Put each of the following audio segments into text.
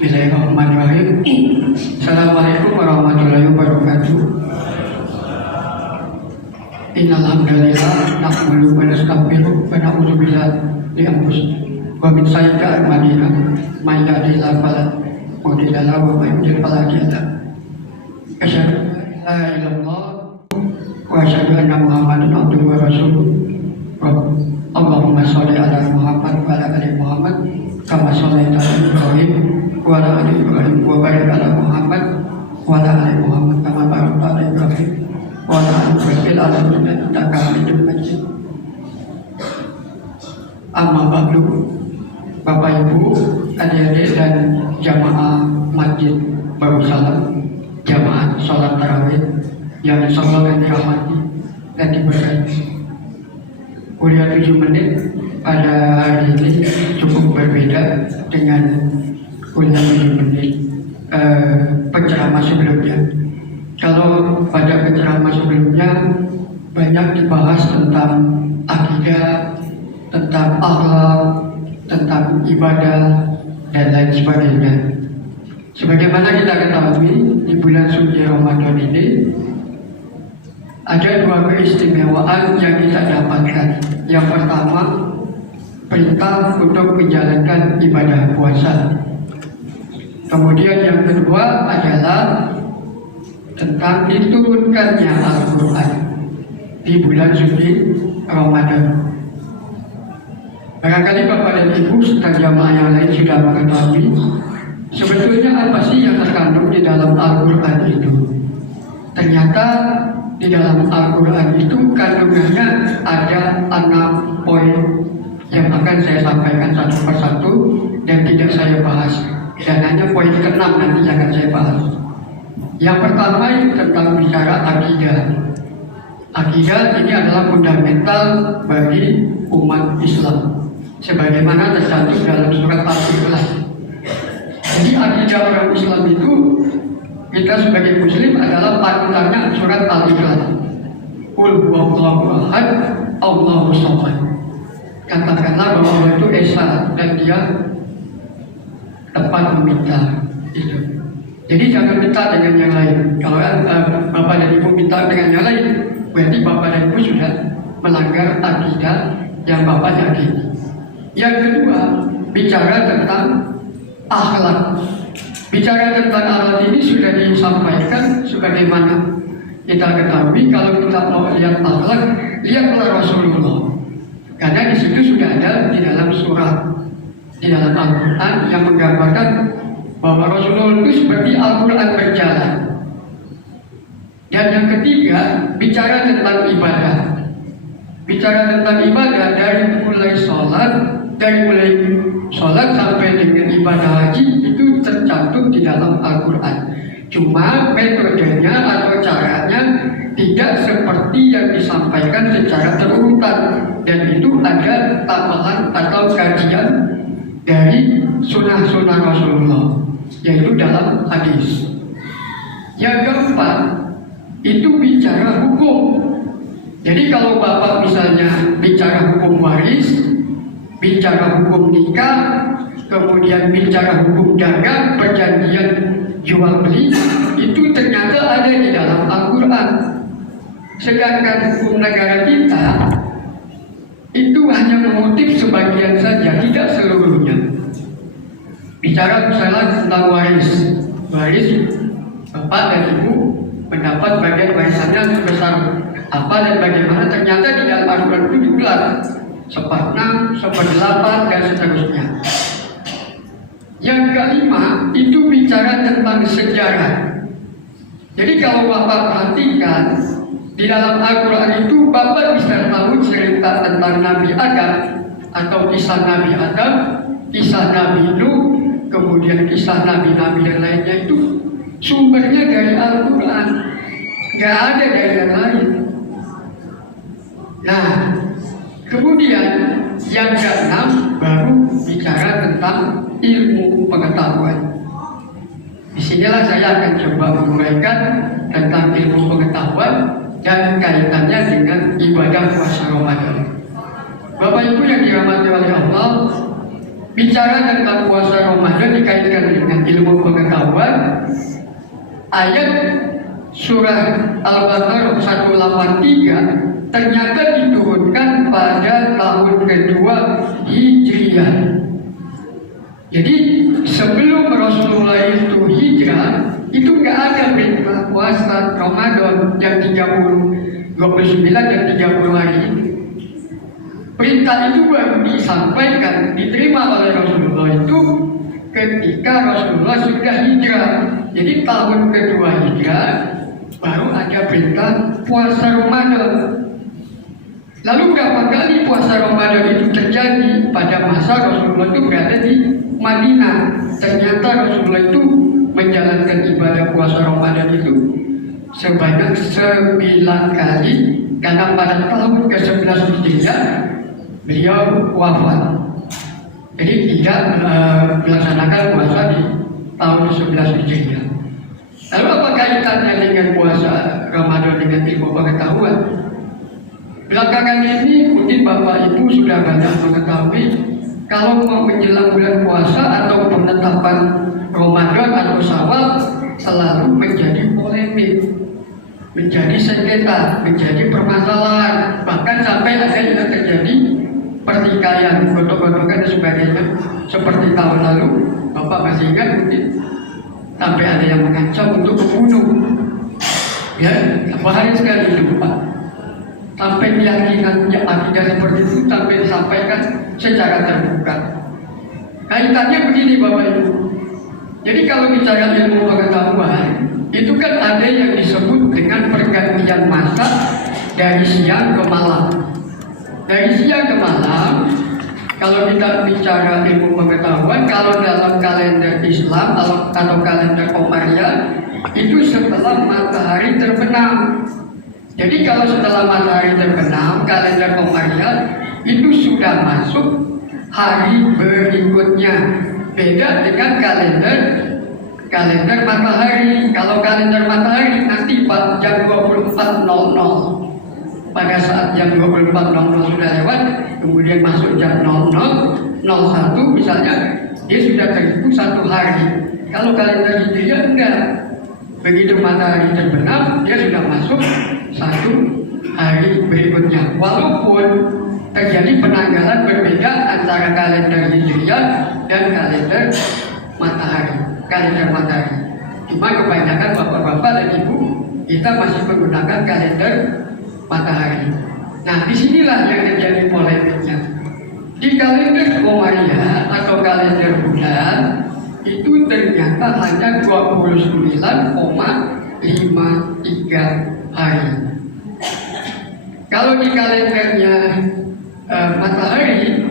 Bismillahirrahmanirrahim. Assalamualaikum warahmatullahi wabarakatuh. Innal hamdalillah nahmaduhu wa nastaghfiruh wa na'udzu billahi min anfusina wa min sayyi'ati a'malina may yahdihillahu fala mudilla lahu wa may yudlil fala hadiya lahu. Asyhadu an la ilaha illallah wa asyhadu anna Muhammadan abduhu wa rasuluh. Allahumma sholli ala Muhammad wa ala ali Muhammad kama shallaita ala Ibrahim wa ala ali Ibrahim wa barik ala Muhammad wa ala ali Muhammad kama barakta ala Ibrahim wa ala ali Ibrahim fil alamin innaka Hamidum Majid. Amma ba'du. Bapak Ibu, adik-adik dan jamaah Masjid Darussalam, jamaah sholat tarawih yang insyaallah dirahmati dan diberkati. Kuliah 7 menit pada hari ini cukup berbeda dengan kuliah 7 menit penceramah sebelumnya. Kalau pada penceramah sebelumnya banyak dibahas tentang akidah, tentang akhlak, tentang ibadah dan lain sebagainya. Sebagaimana kita ketahui, di bulan suci Ramadan ini ada 2 keistimewaan yang kita dapatkan. Yang pertama, perintah untuk menjalankan ibadah puasa. Kemudian yang kedua adalah tentang diturunkannya Al-Quran di bulan suci Ramadan. Barangkali Bapak dan Ibu serta jamaah yang lain sudah mengetahui sebetulnya apa sih yang terkandung di dalam Al-Quran itu. Ternyata di dalam Al-Quran itu kandungannya ada 6 poin yang akan saya sampaikan satu persatu dan tidak saya bahas, dan hanya poin ke-6 nanti yang akan saya bahas. Yang pertama itu tentang bicara akidah. Akidah ini adalah fundamental bagi umat Islam sebagaimana tercantum dalam surat Al-Ikhlas. Jadi akidah orang Islam itu, kita sebagai muslim adalah panutannya surat Al-Ikhlas. Qul huwallahu ahad, Allahu samad. Katakanlah bahwa Allah itu esa dan dia tepat meminta. Itu. Jadi jangan minta dengan yang lain. Kalau Bapak dan Ibu minta dengan yang lain, berarti Bapak dan Ibu sudah melanggar akidah yang Bapak yakini. Yang kedua, bicara tentang akhlak. Bicara tentang akhlak ini sudah disampaikan sebagaimana kita ketahui. Kalau kita mau lihat akhlak, lihatlah Rasulullah. Karena di situ sudah ada di dalam surat, di dalam Al-Quran yang menggambarkan bahwa Rasulullah itu seperti Al-Quran berjalan. Dan yang ketiga, bicara tentang ibadah. Bicara tentang ibadah dari mulai sholat sampai dengan ibadah haji itu tercantum di dalam Al-Quran. Cuma metodenya atau caranya tidak seperti yang disampaikan secara terurutan, dan itu ada tambahan atau kajian dari sunnah-sunnah Rasulullah, yaitu dalam hadis. Yang keempat itu bicara hukum. Jadi kalau Bapak misalnya bicara hukum waris, bicara hukum nikah, kemudian bicara hukum dagang, perjanjian jual beli, itu ternyata ada di dalam Al-Quran. Sedangkan hukum negara kita itu hanya mengutip sebagian saja, tidak seluruhnya. Bicara misalnya tentang waris, Bapak dan Ibu mendapat bagian warisannya sebesar apa dan bagaimana, ternyata di dalam Al-Quran itu diulang 1/6, 1/8 dan seterusnya. Yang kelima itu bicara tentang sejarah. Jadi kalau Bapak perhatikan di dalam Al-Quran itu Bapak bisa tahu cerita tentang Nabi Adam atau kisah Nabi Adam, kisah Nabi Nuh, kemudian kisah Nabi-Nabi dan lainnya itu sumbernya dari Al-Quran, nggak ada dari yang lain. Nah, kemudian yang keenam baru bicara tentang ilmu pengetahuan. Disinilah saya akan coba menguraikan tentang ilmu pengetahuan dan kaitannya dengan ibadah puasa Ramadan. Bapak Ibu yang dirahmati oleh Allah, bicara tentang puasa Ramadan dikaitkan dengan ilmu pengetahuan, ayat surah Al-Baqarah 183 ternyata diturunkan pada tahun kedua Hijriah. Jadi sebelum Rasulullah itu hijrah, itu nggak ada perintah puasa Ramadan yang 29 dan 30 hari ini. Perintah itu baru disampaikan, diterima oleh Rasulullah itu ketika Rasulullah sudah hijrah. Jadi tahun kedua hijrah baru ada perintah puasa Ramadan. Lalu berapa kali puasa Ramadan itu terjadi pada masa Rasulullah itu berada di Madinah. Ternyata Rasulullah itu menjalankan ibadah puasa Ramadan itu sebanyak 9 kali, karena pada tahun ke-11 Hijriah beliau wafat. Jadi tidak melaksanakan puasa di tahun 11 Hijriah. Lalu apa kaitannya dengan puasa Ramadan dengan ilmu pengetahuan? Belakangan ini mungkin Bapak Ibu sudah banyak mengetahui kalau mau menjelang bulan puasa atau penetapan Ramadan atau Syawal selalu menjadi polemik, menjadi sengketa, menjadi permasalahan, bahkan sampai ada yang terjadi pertikaian, gotok-gotokan dan sebagainya. Seperti tahun lalu, Bapak masih ingat mungkin sampai ada yang mengancam untuk membunuh. Ya, bahaya sekali itu Pak. Sampai keyakinan akidah seperti itu sampai disampaikan secara terbuka. Kaitannya begini Bapak Ibu. Jadi kalau bicara ilmu pengetahuan, itu kan ada yang disebut dengan pergantian masa dari siang ke malam. Dari siang ke malam, kalau kita bicara ilmu pengetahuan, kalau dalam kalender Islam atau kalender Qamariyah, itu setelah matahari terbenam. Jadi kalau setelah matahari terbenam, kalender Qamariyah itu sudah masuk hari berikutnya. Beda dengan kalender matahari. Kalau kalender matahari nanti jam 24.00. Pada saat jam 24.00 sudah lewat, kemudian masuk jam 00.01 misalnya, dia sudah terhitung 1 hari. Kalau kalender Hijriah enggak. Begitu matahari terbenam, dia sudah masuk 1 hari berikutnya. Walaupun terjadi penanggalan berbeda antara kalender Hijriah dan kalender matahari. Cuma kebanyakan bapak-bapak dan ibu kita masih menggunakan kalender matahari. Nah, disinilah yang terjadi polemiknya. Di kalender Qamariyah atau kalender bulan itu ternyata hanya 29,53 hari. Kalau di kalendernya matahari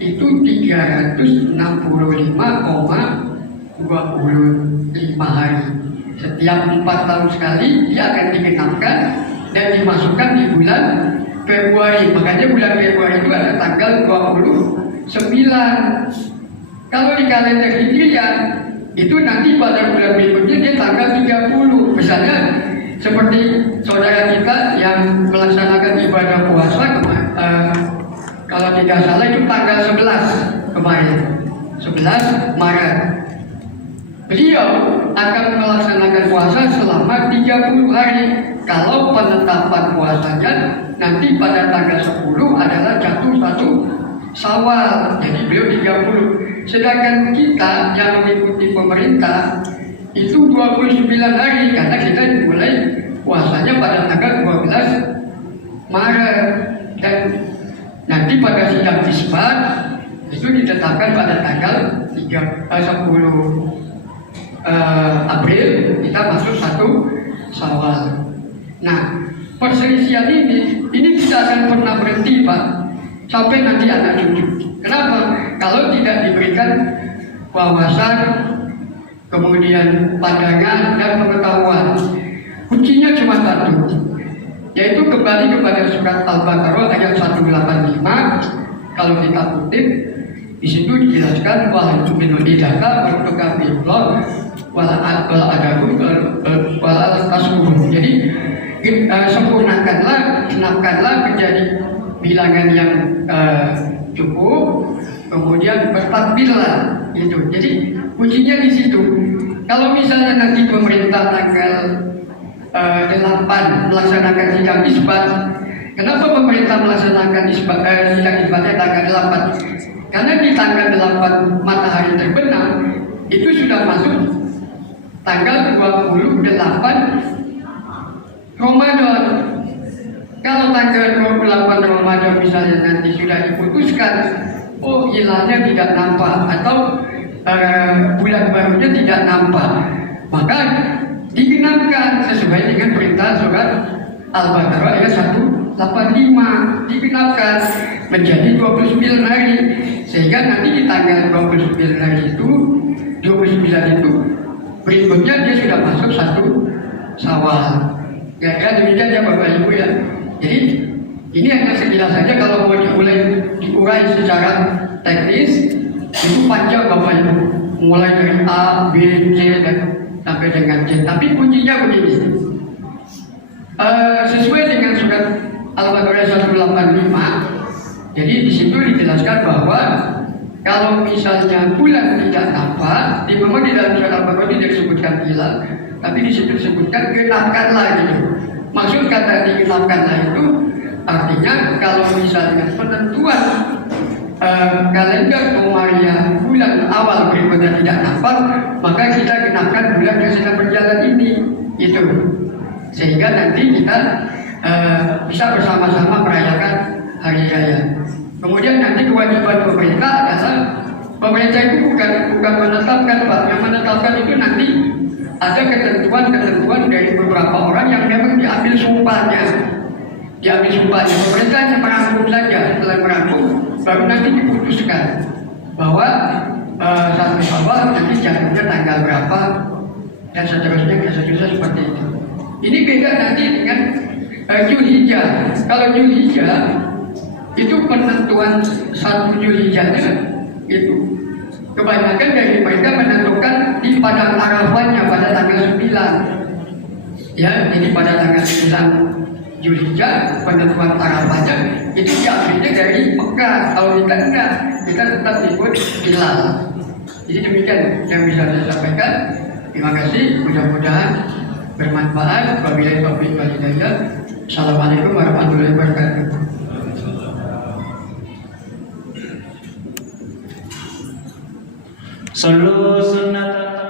itu 365,25 hari. Setiap 4 tahun sekali dia akan digenapkan dan dimasukkan di bulan Februari. Makanya bulan Februari itu ada tanggal 29. Kalau di kalender Hijriah itu nanti pada bulan berikutnya dia tanggal 30. Misalnya seperti saudara kita yang melaksanakan ibadah puasa kalau tidak salah itu tanggal 11 kemarin, 11 Maret. Beliau akan melaksanakan puasa selama 30 hari. Kalau penetapan puasanya nanti pada tanggal 10 adalah jatuh 1 Syawal. Jadi beliau 30. Sedangkan kita yang mengikuti pemerintah itu 29 hari karena kita dimulai puasanya pada tanggal 12 Maret dan nanti pada sidang isbat itu ditetapkan pada tanggal 10 April kita masuk 1 Syawal. Nah, perselisihan ini tidak akan pernah berhenti Pak sampai nanti anak cucu. Kenapa? Kalau tidak diberikan wawasan, kemudian pandangan dan pengetahuan, kuncinya cuma satu, yaitu kembali kepada surat Al-Baqarah ayat 185. Kalau kita kutip, di situ dijelaskan wal tu'minu billahi wa tukabbirullah wal adabu wal tasbuh. Jadi sempurnakanlah, genapkanlah menjadi bilangan yang cukup, kemudian bertakbirlah itu. Jadi kuncinya di situ. Kalau misalnya nanti pemerintah tanggal 8 melaksanakan sidang isbat, kenapa pemerintah melaksanakan sidang isbatnya tanggal 8? Karena di tanggal 8 matahari terbenam itu sudah masuk tanggal 28 Ramadan. Kalau tanggal 28 Ramadan misalnya nanti sudah diputuskan, oh hilalnya tidak nampak atau bulan barunya tidak nampak, maka digenapkan sesuai dengan perintah surat Al-Baqarah ayat 185, digenapkan menjadi 29 hari, sehingga nanti di tanggal 29 hari itu, 29 itu berikutnya dia sudah masuk 1 Syawal. Ya demikian ya Bapak Ibu ya. Jadi ini hanya sekilas saja, kalau mau diurai secara teknis itu panjang Bapak Ibu, mulai dari A, B, C dan sampai dengan Z. Tapi kuncinya begini, sesuai dengan surat Al-Baqarah 185. Jadi di situ dijelaskan bahwa kalau misalnya bulan tidak nampak, memang di dalam surat Al-Baqarah tidak disebutkan hilal, tapi di situ disebutkan genapkanlah gitu. Maksud kata digenapkanlah itu artinya kalau misalnya penentuan kalender Komariah bulan awal berikutnya tidak nampak, maka kita genapkan bulan yang sedang berjalan ini itu, sehingga nanti kita bisa bersama-sama merayakan hari raya. Kemudian nanti kewajiban pemerintah adalah pemerintah itu bukan menetapkan Pak, yang menetapkan itu nanti ada ketentuan dari beberapa orang yang memang diambil sumpahnya. Pemerintah hanya merangkum saja, setelah merangkum baru nanti diputuskan bahwa 1 Syawal nanti jatuhnya tanggal berapa dan seterusnya seperti itu. Ini beda nanti dengan Zulhijjah. Kalau Zulhijjah itu penentuan 1 Zulhijjahnya itu kebanyakan dari mereka menentukan di padang Arafahnya pada tanggal 9. Ya, jadi pada tanggal 9 Zulhijjah penentuan Arafahnya itu diambilnya dari Mekah. Kalau kita enggak, kita tetap ikut hilal. Jadi demikian yang bisa saya sampaikan. Terima kasih, mudah-mudahan bermanfaat. Wabillahi taufiq wal hidayah. Assalamualaikum warahmatullahi wabarakatuh. Sallu sunnatan